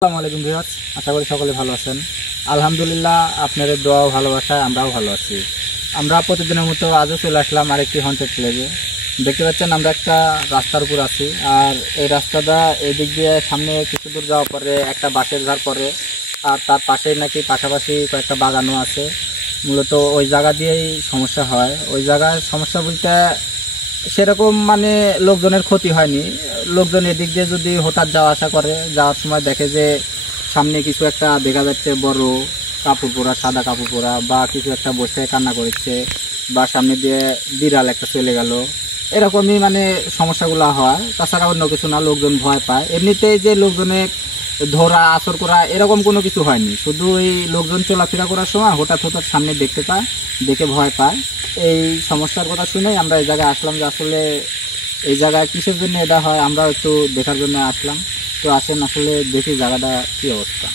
আসসালামু আলাইকুম ভিউয়ার্স, আশা করি সকলে ভালো আছেন। আলহামদুলিল্লাহ, আপনাদের দোয়া ও ভালোবাসায় আমরাও ভালো আছি। আমরা প্রতিদিনের মতো আজও চলে আসলাম আরেকটি হন্টেড প্লেসে। দেখতে পাচ্ছেন আমরা একটা রাস্তার উপর আছি, আর এই রাস্তাটা এদিক দিয়ে সামনে কিছু দূর যাওয়ার পরে একটা বাঁশের ঝাড় পরে, আর তার পাশেই নাকি পাশাপাশি কয়েকটা বাগানও আছে। মূলত ওই জায়গা দিয়েই সমস্যা হয়। ওই জায়গায় সমস্যা বলতে সেরকম মানে লোকজনের ক্ষতি হয়নি। লোকজন এদিক দিয়ে যদি হঠাৎ যাওয়া আসা করে, যাওয়ার সময় দেখে যে সামনে কিছু একটা দেখা যাচ্ছে, বড় কাপড় পরা, সাদা কাপড় পরা, বা কিছু একটা বসে কান্না করেছে, বা সামনে দিয়ে বিড়াল একটা চলে গেল, এরকমই মানে সমস্যাগুলো হয়। তাছাড়া অন্য কিছু না, লোকজন ভয় পায়। এমনিতেই যে লোকজনের ধরা আসর করা এরকম কোনো কিছু হয়নি, শুধু এই লোকজন চলাফেরা করার সময় হঠাৎ হঠাৎ সামনে দেখতে পায়, দেখে ভয় পায়। এই সমস্যার কথা শুনেই আমরা এই জায়গায় আসলাম, যে আসলে এই জায়গায় কিসের জন্য এটা হয় আমরা একটু দেখার জন্য আসলাম। তো আসেন আসলে দেখি জায়গাটা কি অবস্থা।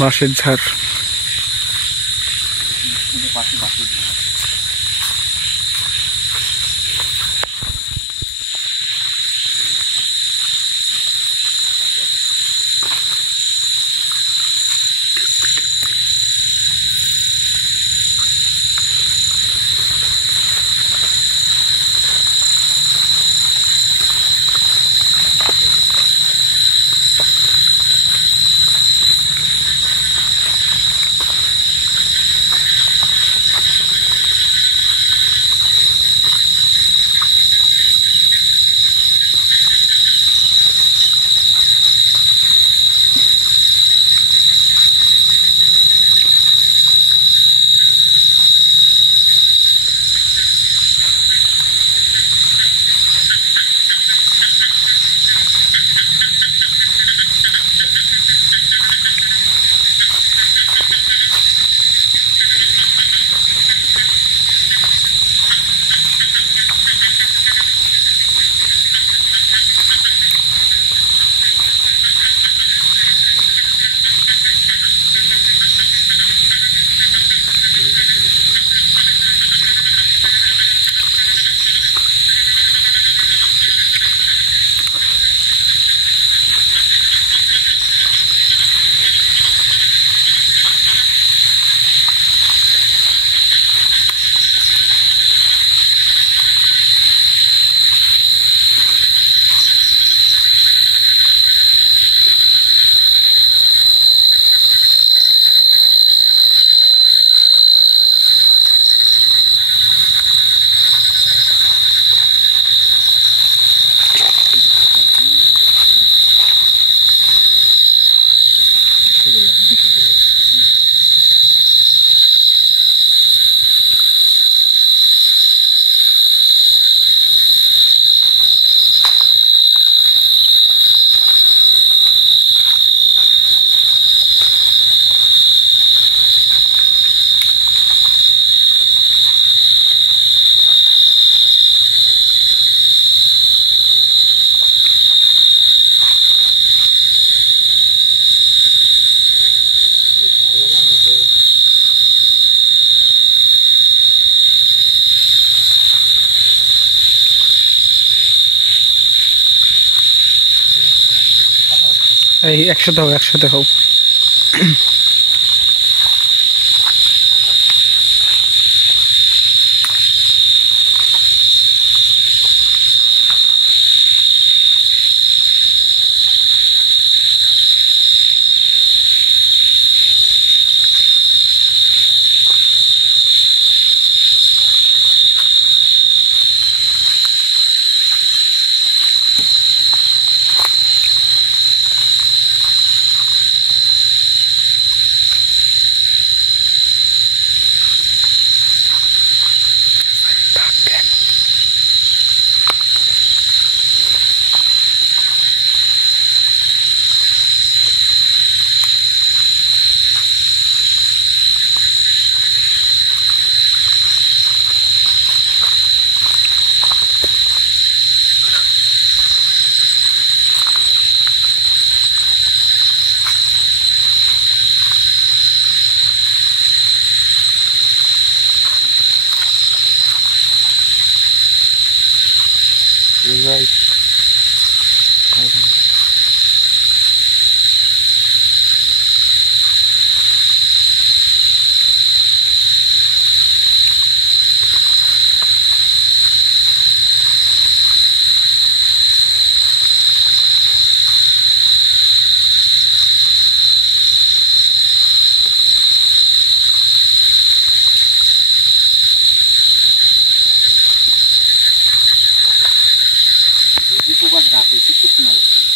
বাঁশের ঝাড়। এই একসাথে হও, একসাথে হও। ভাই যদি কোবার ডাকে কিছু শোনা যাচ্ছে না।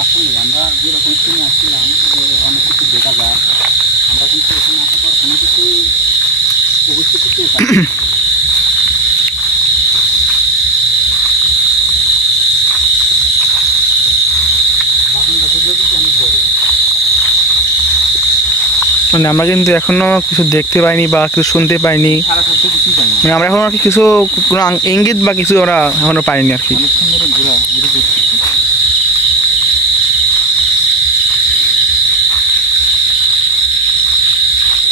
আসলে আমরা যেরকম শুনে আসছিলাম যে অনেক কিছু দেখা যায়, আমরা কিন্তু এখানে আসার পর কোনো কিছুই অবশ্যই কিছু বাগানটা যদিও কিন্তু অনেক বড়। মানে আমরা কিন্তু এখনো কিছু দেখতে পাইনি বা কিছু শুনতে পাইনি, সারা শব্দ কিছুই পাই না। মানে আমরা এখনো আর কি কিছু কোনো ইঙ্গিত বা কিছু আমরা এখনো পাইনি আর কি। অনেকক্ষণ ধরে ঘোরা ঘুরে দেখতেছি।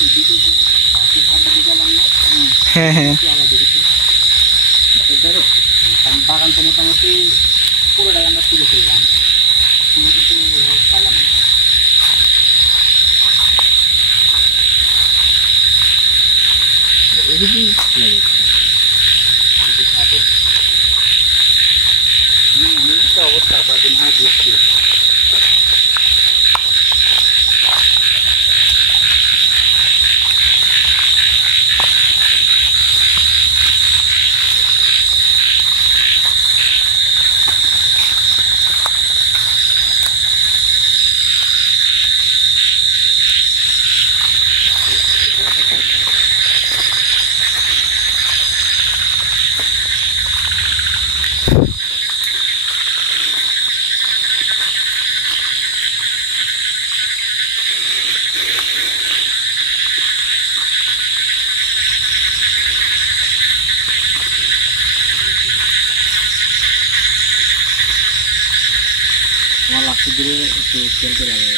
এদিকে যে বাসের ধারটা ঢুকালাম না, হ্যাঁ হ্যাঁ আবার দেখেছি বাসের ধারে। কারণ বাগান তো মোটামুটি পুরোটাই আমরা তুলে ফেললাম, কোনো কিছু পাইলাম না। এদিকেই এমন একটা অবস্থা কয়েকদিন হয় দেখছি। আমার লাস্টের দিকে একটু খেয়াল করে লাগে।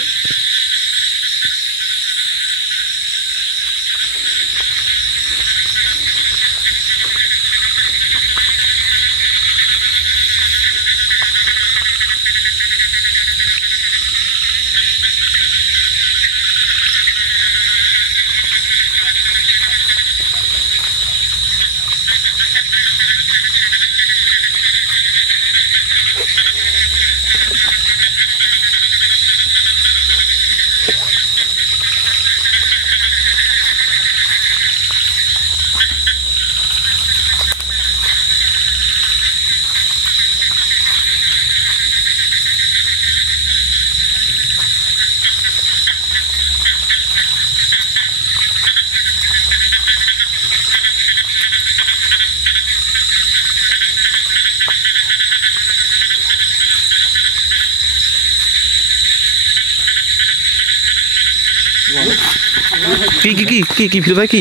কি কি কি কি কি ফিরোজ ভাই কি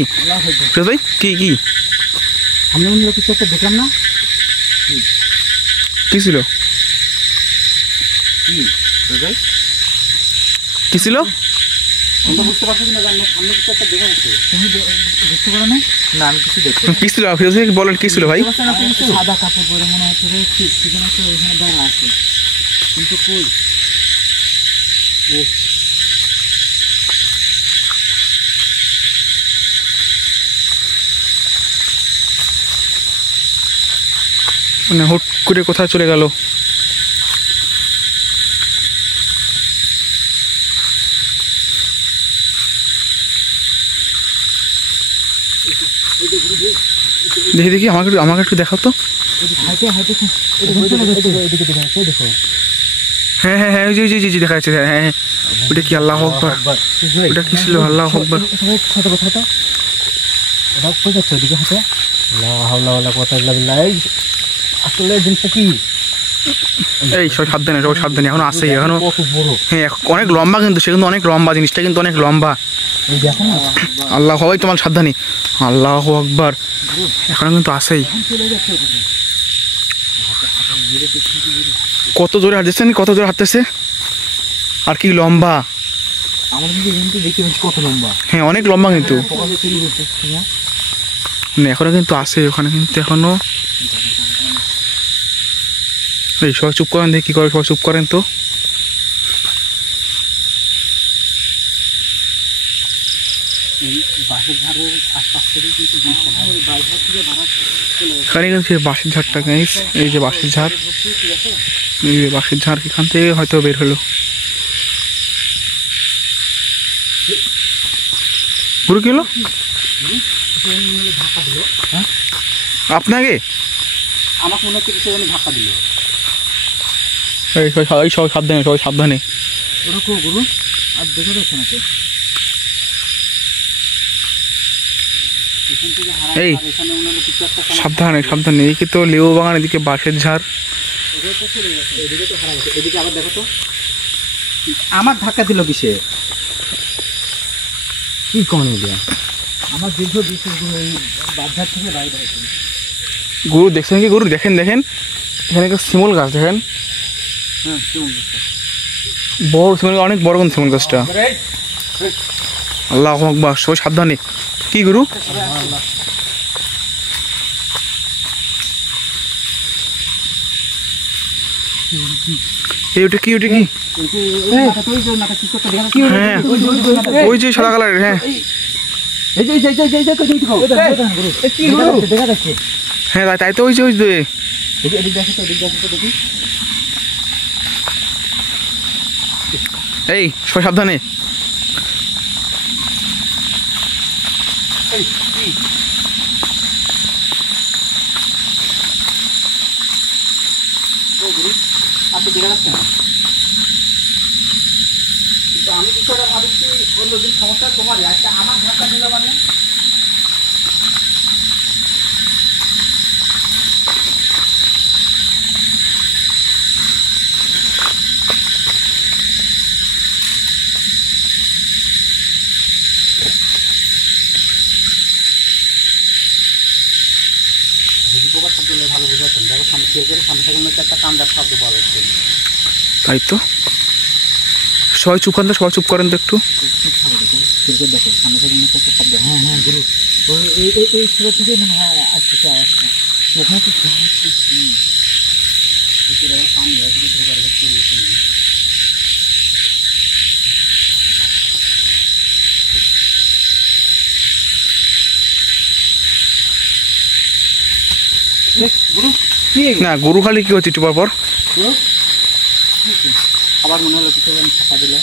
ফিরোজ ভাই কি কি আমরা অন্য কিছু একটা দেখলাম না কি ছিল কি ভাই কি ছিল তোমরা বুঝতে পারছো কিনা জানো সামনে কিছু একটা দেখা যাচ্ছে তুমি বুঝতে পারো না না আমি কিছু দেখতে কি ছিল ফিরোজ ভাই বলেন কি ছিল ভাই সাদা কাপড় পরে মনে হচ্ছে যে কি যেন একটা ওখানে দাঁড়া আছে কিন্তু কই মানে হুট করে কোথায় চলে গেল দেখি দেখি আমাকে একটু দেখাও তো হ্যাঁ হ্যাঁ হ্যাঁ ওই যে দেখা যাচ্ছে হ্যাঁ হ্যাঁ ওটা কি আল্লাহু আকবার ওটা কি ছিল আল্লাহু আকবার আসলে জিনিসটা কি এই সবাই সাবধানে এখনো আছে এখনো হ্যাঁ অনেক লম্বা কিন্তু সে কিন্তু অনেক লম্বা জিনিসটা কিন্তু অনেক লম্বা আল্লাহ হয় তোমার সাবধানে আল্লাহু আকবার এখনো কিন্তু আছেই কত জোরে হাঁটতেছেন কত জোরে হাঁটতেছে আর কি লম্বা আমার কিন্তু দেখি কত লম্বা হ্যাঁ অনেক লম্বা কিন্তু এখনো কিন্তু আছে ওখানে কিন্তু এখনো এই সবাই চুপ করেন দেখি কি করে সবাই চুপ করেন তো এখানে কিন্তু বাঁশের ঝাড়টা গাইস এই যে বাঁশের ঝাড় এই যে বাঁশের ঝাড় এখান থেকে হয়তো বের হলো গুরু কি হলো আপনাকে আমাকে মনে হচ্ছে কিছু ধাক্কা দিল এই সবাই সাবধানে ওরা কো গুরু আর দেখা যাচ্ছে না তো এই সাবধানে এদিকে তো লেবু বাগান এদিকে বাঁশের ঝাড় এদিকে আবার দেখো তো আমার ধাক্কা দিল কিসে কি কমন এরিয়া আমার দীর্ঘ বিশেষ এই বাজার থেকে বাইরে হয়েছে গরু দেখছেন কি গরু দেখেন এখানে একটা শিমুল গাছ দেখেন হ্যাঁ শিমুল গাছ বড় শিমুল অনেক বড় কোন শিমুল গাছটা আল্লাহু আকবার সবাই সাবধানে কি গরু ওটা কি হ্যাঁ ওই যে সাদা কালারের হ্যাঁ হ্যাঁ তাই তো ওই যে এই সবাই সাবধানে আমি বিষয়টা ভাবছি অন্যদিন সমস্যা তোমারই আজকে আমার ধাক্কা দিল মানে পোকার শব্দ ভালো বুঝাচ্ছেন দেখো সামনে সামনে থেকে মধ্যে একটা কামড়ার শব্দ পাওয়া যাচ্ছে তাই তো সবাই চুপ করেন তো সবাই চুপ করেন তো একটু দেখো সামনে থেকে মধ্যে একটা শব্দ হ্যাঁ হ্যাঁ গুরু এই ছোটো থেকে মনে হয় আসতেছে আওয়াজটা ওখানে তো সামনে ঢোকার পরিবেশ নেই না গরু খালি কি হচ্ছে একটু পর আবার মনে হলো কিছু ফাঁকা দিল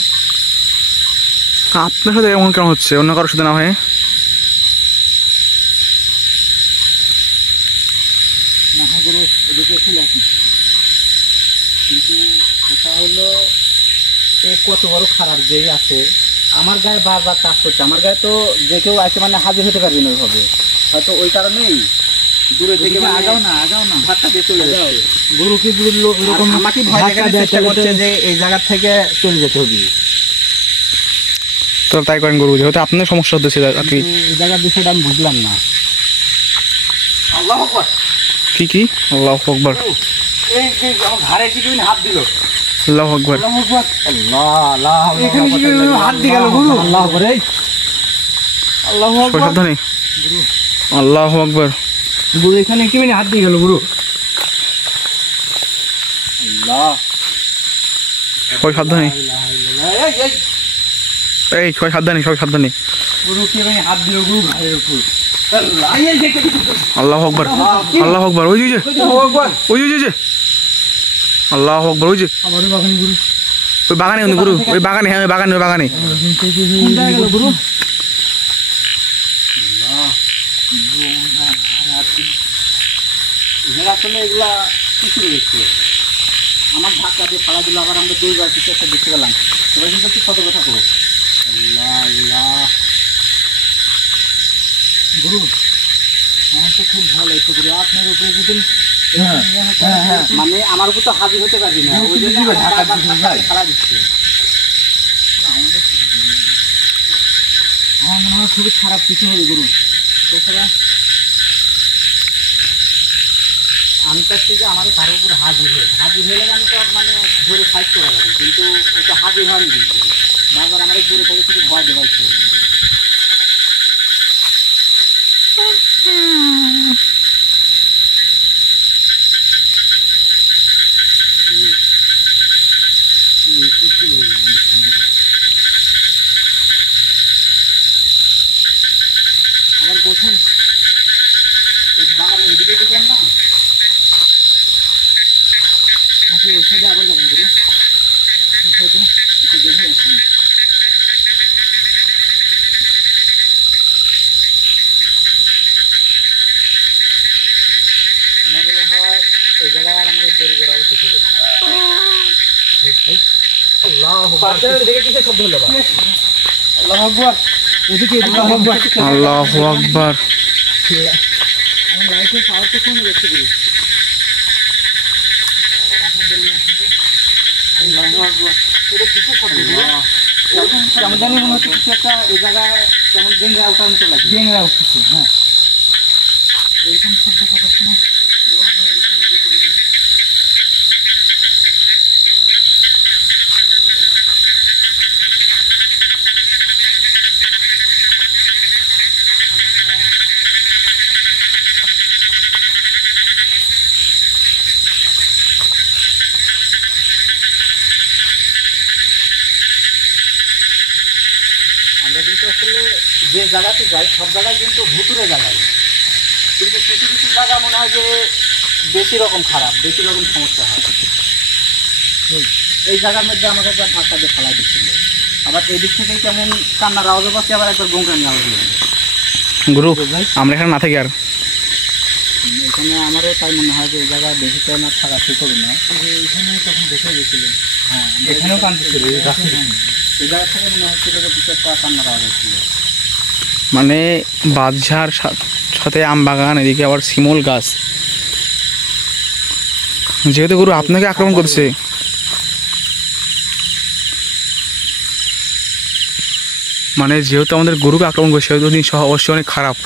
আপনার সাথে এমন কেন হচ্ছে অন্য কারোর সাথে না হয় না হ্যাঁ গরু এদিকে চলে আসুন কিন্তু কথা হলো কত বড় খারাপ যেই আছে আমার গায়ে বারবার কাজ করছে আমার গায়ে তো যে কেউ আছে মানে হাজির হতে পারবে না ওইভাবে হয়তো ওই কারণেই দূরে থেকে আগাও না ধাক্কা দিয়ে চলে যাচ্ছে গরুকে এরকম আমাকে ভয় দেখানোর চেষ্টা করছে যে এই জায়গা থেকে চলে যেতে হবে তো তো তাই করেন গুরু, যেহেতু আপনার সমস্যা হতেছে আর কি। এই জায়গার বিষয়টা আমি বুঝলাম না। আল্লাহু আকবার। কি আল্লাহু আকবার, এই যে আমার ঘাড়ে কি তুমি হাত দিল? আল্লাহু আকবার, আল্লাহু আকবার। আল্লাহ এখানে কি হাত দিয়ে গেল গুরু? আল্লাহু আকবার। আল্লাহু আকবার। সাবধানে। আল্লাহু আকবার। গুরু এখানে কি মানে হাত দিয়ে গেল গুরু? আল্লাহ। সবাই সাবধানে, এই সবাই সাবধানে। গুরু কি মানে হাত দিল গুরু ঘাড়ের উপর? আল্লাহু আকবার, আল্লাহু আকবার। ওই যে আল্লাহু আকবার, ওই যে আবারও বাগান গুরু। ওই বাগানে কিন্তু গুরু, ওই বাগানে, হ্যাঁ ওই বাগানে। কোন জায়গায় গেল গুরু? আসলে এগুলা কিছু রয়েছে, আমার ধাক্কা দিয়ে ফালা দিল, আবার আমরা দুইবার কিছু একটা দেখতে পেলাম। সবাই কিন্তু একটু সতর্ক থাকো। আল্লাহ আল্লাহ। গুরু আমার তো খুব ভালো লাগছে গুরু, আপনার উপরে যদি মানে আমার উপর তো হাজির হতে পারবি না, ওই জন্য ফালা দিচ্ছে। আমার মনে হয় খুবই খারাপ কিছু হবে গুরু। তাছাড়া আমি চাচ্ছি যে আমার কারো উপর হাজির হলে আমি তো মানে ধরে ফাইট করা যাবে, কিন্তু ওটা হাজির হয়নি, কিন্তু বারবার আমার দূরে থেকে শুধু ভয় দেখাচ্ছে। আবার কোথায় এই বাগানের এদিকে দেখলাম না, নাকি ওই সাইডে আবার যাবেন গুরু? হয়তো একটু দেখে আসুন। আমার মনে হয় এই জায়গায় আর আমাদের দেরি করা উচিত হবে না। আল্লাহু আকবার। এদিকে কিসের শব্দ হলো? আল্লাহু আকবার। এদিকে আল্লাহু আকবার। আল্লাহু আকবার। আমার লাইফের পাওয়ার তো কমে যাচ্ছে গুরু। আল্লাহু আকবার। এটা কিসের শব্দ? কেমন জানি মনে হচ্ছে কিছু একটা এই জায়গায় কেমন গেঙ্গা ওঠার মতো লাগে। গেঙ্গা উঠছে, হ্যাঁ এরকম শব্দ কথা শোনা। আমরা কিন্তু আসলে যে জায়গাতে যাই সব জায়গায় কিন্তু ভুতুরে জায়গায়, কিন্তু কিছু কিছু জায়গা মনে হয় যে বেশি রকম খারাপ, বেশি রকম সমস্যা হয়। এই জায়গার মধ্যে আমাকে একবার ধাক্কা দিয়ে ফেলাই দিচ্ছিল, আবার এই দিক থেকে কেমন কান্নার আওয়াজও পাচ্ছি, আবার একবার গোংরানি আওয়াজ হলো। গুরু আমরা এখানে না থাকি আর। এখানে আমারও তাই মনে হয় যে এই জায়গায় বেশি টাইম আর থাকা ঠিক হবে না। এখানে তখন দেখে গেছিলেন, হ্যাঁ এখানেও কাঁদছিল, এই জায়গা থেকে মনে হচ্ছিল যে কিছু একটা কান্নার আওয়াজ হচ্ছিল। মানে বাদঝাড় সাথে আম বাগান, এদিকে আবার শিমুল গাছ। যেহেতু গুরু আপনাকে আক্রমণ করছে, মানে যেহেতু আমাদের গরুকে আক্রমণ করছে, সেহেতু জিনিস অবশ্যই অনেক খারাপ।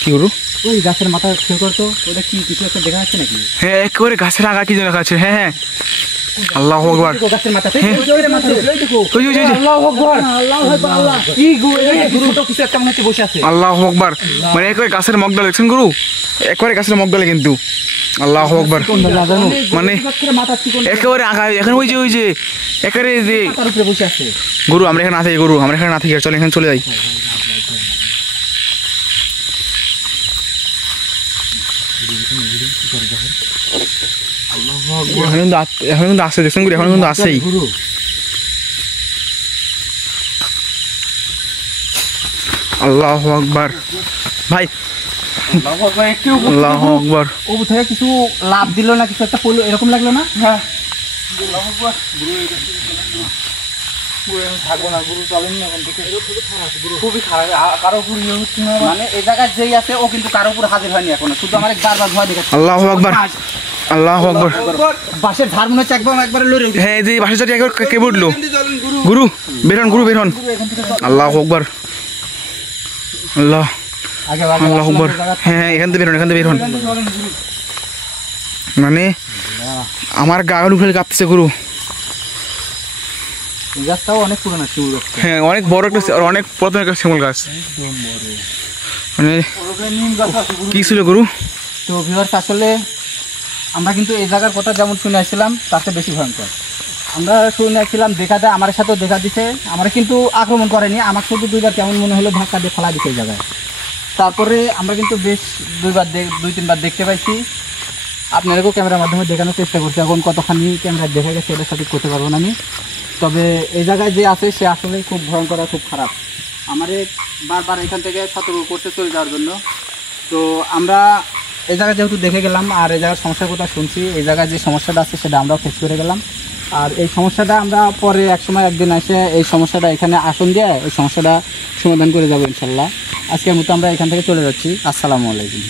কি গুরু? ওই গাছের মাথা খেয়াল করতো, ওটা কি কিছু একটা দেখা যাচ্ছে নাকি? হ্যাঁ একেবারে গাছের আগা কি যেন আছে। হ্যাঁ হ্যাঁ আল্লাহু আকবার। গাছের মাথাতে আল্লাহু আকবার। মানে একেবারে গাছের মগডাল দেখছেন গুরু, একেবারে গাছের মগডালে কিন্তু। আল্লাহু আকবার। মানে একেবারে আগায় এখন ওই যে একেবারে যে গুরু আমরা এখানে না থাকি, গুরু আমরা এখানে না থাকি, চলে এখানে চলে যাই। এখন কিন্তু আসছে, দেখছেন গুরু, এখন কিন্তু আসছেই। আল্লাহু আকবার। ভাই আল্লাহু আকবার। ও থেকে কিছু লাভ দিল না, কিছু একটা পড়লো, এরকম লাগলো না? হ্যাঁ থাকবো না গুরু, চলেন না এখন থেকে। খুবই খারাপ, কারো উপর ইয়ে হচ্ছে না, মানে এই জায়গায় যেই আছে ও কিন্তু কারো উপর হাজির হয়নি এখনো, শুধু আমার বারবার ভয় দেখাচ্ছে। আল্লাহু আকবার। আল্লাহু আকবার। বাঁশের ধার মনে হচ্ছে একবার লড়ে উঠেছে। হ্যাঁ এই যে বাসের চাটি একবার কেঁপে উঠলো। গুরু বের হন, গুরু বের হন। আল্লাহু আকবার, আল্লাহ আগে আল্লাহু আকবার। হ্যাঁ এখান থেকে বের হন, এখান থেকে বের হন। মানে আমার গা উঠে কাঁপতেছে গুরু। এই গাছটাও অনেক পুরনো শিমুল গাছ। হ্যাঁ অনেক বড় একটা আর অনেক পুরাতন একটা শিমুল গাছ। মানে কি ছিল গুরু? তো ভিউয়ার্স আসলে আমরা কিন্তু এই জায়গার কথা যেমন শুনে আসছিলাম তার চেয়ে বেশি ভয়ঙ্কর। আমরা শুনে আসছিলাম দেখা যায়, আমার সাথেও দেখা দিছে, আমরা কিন্তু আক্রমণ করেনি, আমার শুধু দুইবার কেমন মনে হলো ধাক্কা দিয়ে ফেলা দিছে এই জায়গায়। তারপরে আমরা কিন্তু বেশ দুই তিনবার দেখতে পাইছি। আপনাদেরকেও ক্যামেরার মাধ্যমে দেখানোর চেষ্টা করছি, এখন কতখানি ক্যামেরা দেখা গেছে এটা সঠিক করতে পারবো না আমি। তবে এই জায়গায় যে আছে সে আসলেই খুব ভয়ঙ্কর আর খুব খারাপ। আমাদের বারবার এখান থেকে সতর্ক করতে চলে যাওয়ার জন্য। তো আমরা এই জায়গায় যেহেতু দেখে গেলাম আর এই জায়গার সমস্যার কথা শুনছি, এই জায়গায় যে সমস্যাটা আছে সেটা আমরাও ফেস করে গেলাম। আর এই সমস্যাটা আমরা পরে একদিন এসে এই সমস্যাটা এখানে আসন দিয়ে এই সমস্যাটা সমাধান করে যাবো ইনশাল্লাহ। আজকের মতো আমরা এখান থেকে চলে যাচ্ছি। আসসালামু আলাইকুম।